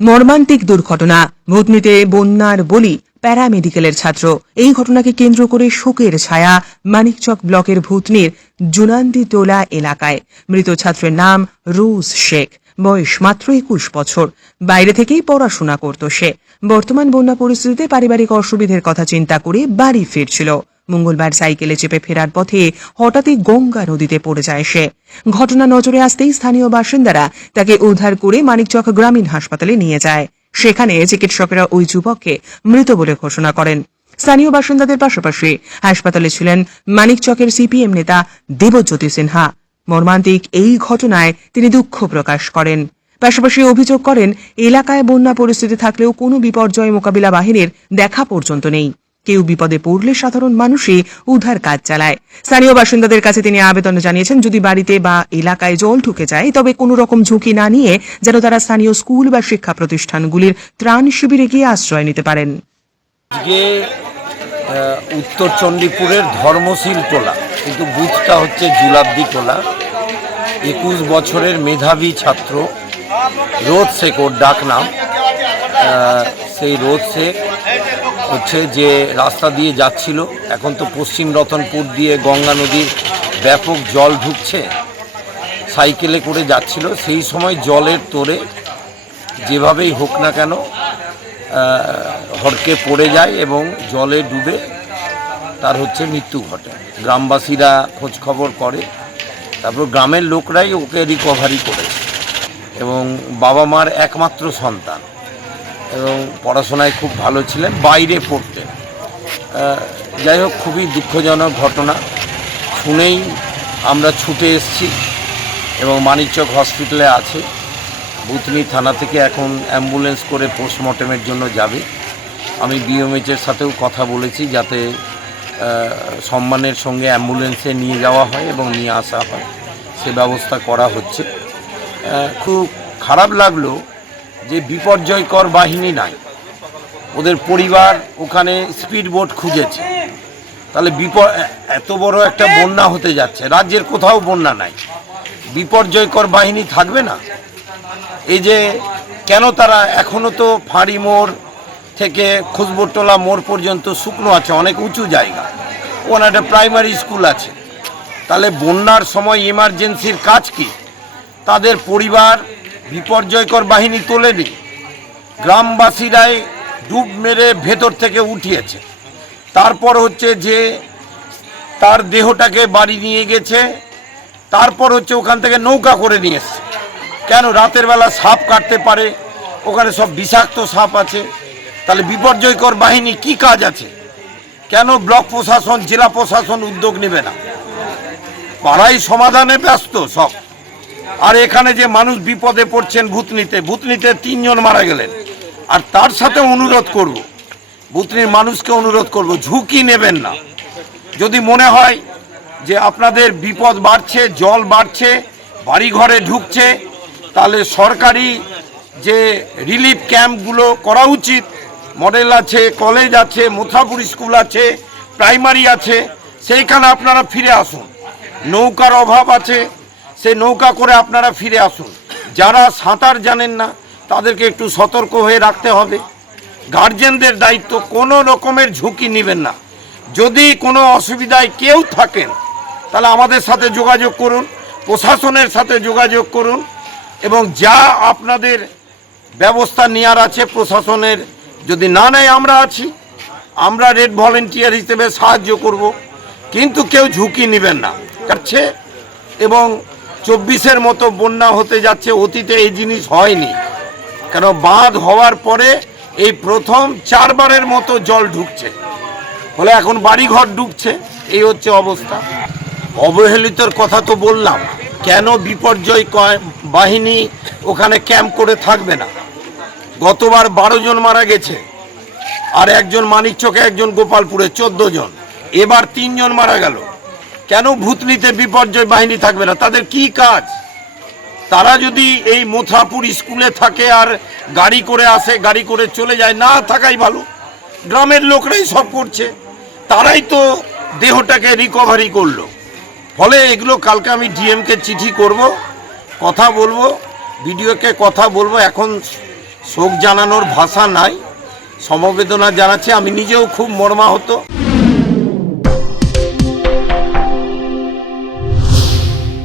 মর্মান্তিক দুর্ঘটনা, ভূতনিতে বন্যার বলি প্যারামেডিকেলের ছাত্র। এই ঘটনাকে কেন্দ্র করে শোকের ছায়া মানিকচক ব্লকের ভূতনির জুনান্দিটোলা এলাকায়। মৃত ছাত্রের নাম রোজ শেখ, বয়স মাত্র 21 বছর। বাইরে থেকেই পড়াশোনা করত সে। বর্তমান বন্যা পরিস্থিতিতে পারিবারিক অসুবিধের কথা চিন্তা করে বাড়ি ফিরছিল। মঙ্গলবার সাইকেলে চেপে ফেরার পথে হঠাৎই গঙ্গা নদীতে পড়ে যায় সে। ঘটনা নজরে আসতেই স্থানীয় বাসিন্দারা তাকে উদ্ধার করে মানিকচক গ্রামীণ হাসপাতালে নিয়ে যায়। সেখানে চিকিৎসকেরা ওই যুবককে মৃত বলে ঘোষণা করেন। স্থানীয় বাসিন্দাদের পাশাপাশি হাসপাতালে ছিলেন মানিকচকের সিপিএম নেতা দেবজ্যোতি সিনহা। মর্মান্তিক এই ঘটনায় তিনি দুঃখ প্রকাশ করেন। পাশাপাশি অভিযোগ করেন, এলাকায় বন্যা পরিস্থিতি থাকলেও কোনো বিপর্যয় মোকাবিলা বাহিনীর দেখা পর্যন্ত নেই। কেউ বিপদে পড়লে সাধারণ মানুষই উদ্ধার কাজ চালায়। স্থানীয় বাসিন্দাদের কাছে তিনি আবেদন জানিয়েছেন, যদি বাড়িতে বা এলাকায় জল ঢুকে যায় তবে কোনো রকম ঝুঁকি না নিয়ে যেন তারা স্থানীয় স্কুল বা শিক্ষা প্রতিষ্ঠানগুলির ত্রাণ শিবিরে গিয়ে আশ্রয় নিতে পারেন। উত্তর চণ্ডীপুরের ধর্মশীল টোলা, কিন্তু বুথটা হচ্ছে জুলাব্দি টোলা। 21 বছরের মেধাবী ছাত্র রোজ শেখ, ওর ডাক নাম। সেই রোজ শেখ হচ্ছে যে রাস্তা দিয়ে যাচ্ছিল, এখন তো পশ্চিম রতনপুর দিয়ে গঙ্গা নদীর ব্যাপক জল ঢুকছে, সাইকেলে করে যাচ্ছিল। সেই সময় জলের তোড়ে যেভাবেই হোক না কেন হড়কে পড়ে যায় এবং জলে ডুবে তার হচ্ছে মৃত্যু ঘটে। গ্রামবাসীরা খোঁজ খবর করে, তারপর গ্রামের লোকরাই ওকে রিকভারি করেছে এবং বাবা মার একমাত্র সন্তান এবং পড়াশোনায় খুব ভালো ছিলেন, বাইরে পড়তেন। যাই হোক, খুবই দুঃখজনক ঘটনা শুনেই আমরা ছুটে এসেছি এবং মানিকচক হসপিটালে আছে। ভূতনি থানা থেকে এখন অ্যাম্বুলেন্স করে পোস্টমর্টমের জন্য যাবে। আমি বিএমএইচের সাথেও কথা বলেছি যাতে সম্মানের সঙ্গে অ্যাম্বুলেন্সে নিয়ে যাওয়া হয় এবং নিয়ে আসা হয়, সে ব্যবস্থা করা হচ্ছে। খুব খারাপ লাগলো যে বিপর্যয়কর বাহিনী নাই, ওদের পরিবার ওখানে স্পিড বোট খুঁজেছে। তাহলে এত বড় একটা বন্যা হতে যাচ্ছে, রাজ্যের কোথাও বন্যা নাই, বিপর্যয়কর বাহিনী থাকবে না? এই যে কেন তারা এখনও তো ফাঁড়ি মোড় থেকে খুসবুরটোলা মোড় পর্যন্ত শুকনো আছে, অনেক উঁচু জায়গা, ওখানে একটা প্রাইমারি স্কুল আছে। তাহলে বন্যার সময় ইমার্জেন্সির কাজ কি? তাদের পরিবার বিপর্যয়কর বাহিনী তোলেনি, গ্রামবাসীরাই ডুব মেরে ভেতর থেকে উঠিয়েছে। তারপর হচ্ছে যে তার দেহটাকে বাড়ি নিয়ে গেছে, তারপর হচ্ছে ওখান থেকে নৌকা করে নিয়ে এসছে। কেন? রাতের বেলা সাপ কাটতে পারে, ওখানে সব বিষাক্ত সাপ আছে। তাহলে বিপর্যয়কর বাহিনী কি কাজ আছে? কেন ব্লক প্রশাসন, জেলা প্রশাসন উদ্যোগ নেবে না? পাড়াই সমাধানে ব্যস্ত সব। আর এখানে যে মানুষ বিপদে পড়ছেন, ভূতনিতে 3 জন মারা গেলেন। আর তার সাথে অনুরোধ করব, ভূতনির মানুষকে অনুরোধ করব, ঝুঁকি নেবেন না। যদি মনে হয় যে আপনাদের বিপদ বাড়ছে, জল বাড়ছে, বাড়িঘরে ঢুকছে, তাহলে সরকারি যে রিলিফ ক্যাম্পগুলো করা উচিত, মডেল আছে, কলেজ আছে, মোথাপুর স্কুল আছে, প্রাইমারি আছে, সেইখানে আপনারা ফিরে আসুন। নৌকার অভাব আছে, সেই নৌকা করে আপনারা ফিরে আসুন। যারা সাঁতার জানেন না তাদেরকে একটু সতর্ক হয়ে রাখতে হবে। গার্জেনদের দায়িত্ব, কোনো রকমের ঝুঁকি নেবেন না। যদি কোনো অসুবিধায় কেউ থাকেন তাহলে আমাদের সাথে যোগাযোগ করুন, প্রশাসনের সাথে যোগাযোগ করুন এবং যা আপনাদের ব্যবস্থা নেওয়ার আছে প্রশাসনের যদি না নেয় আমরা আছি, আমরা রেড ভলেন্টিয়ার হিসেবে সাহায্য করব। কিন্তু কেউ ঝুঁকি নেবেন না কাছে। এবং 24-এর মতো বন্যা হতে যাচ্ছে, অতীতে এই জিনিস হয়নি। কেন? বাঁধ হওয়ার পরে এই প্রথম 4 বারের মতো জল ঢুকছে, ফলে এখন বাড়িঘর ডুবছে, এই হচ্ছে অবস্থা। অবহেলিতর কথা তো বললাম, কেন বিপর্যয় বাহিনী ওখানে ক্যাম্প করে থাকবে না? গতবার 12 জন মারা গেছে, আর একজন মানিকচকে, একজন গোপালপুরে, 14 জন। এবার 3 জন মারা গেল। কেন ভূতনিতে বিপর্যয় বাহিনী থাকবে না? তাদের কি কাজ? তারা যদি এই মোথাপুর স্কুলে থাকে আর গাড়ি করে আসে, গাড়ি করে চলে যায়, না থাকাই ভালো। গ্রামের লোকরাই সব করছে, তারাই তো দেহটাকে রিকভারি করলো। ফলে এগুলো কালকে আমি ডিএমকে চিঠি করব, কথা বলবো, বিডিওকে কথা বলবো। এখন শোক জানানোর ভাষা নাই, সমবেদনা জানাচ্ছি। আমি নিজেও খুব মর্মাহত।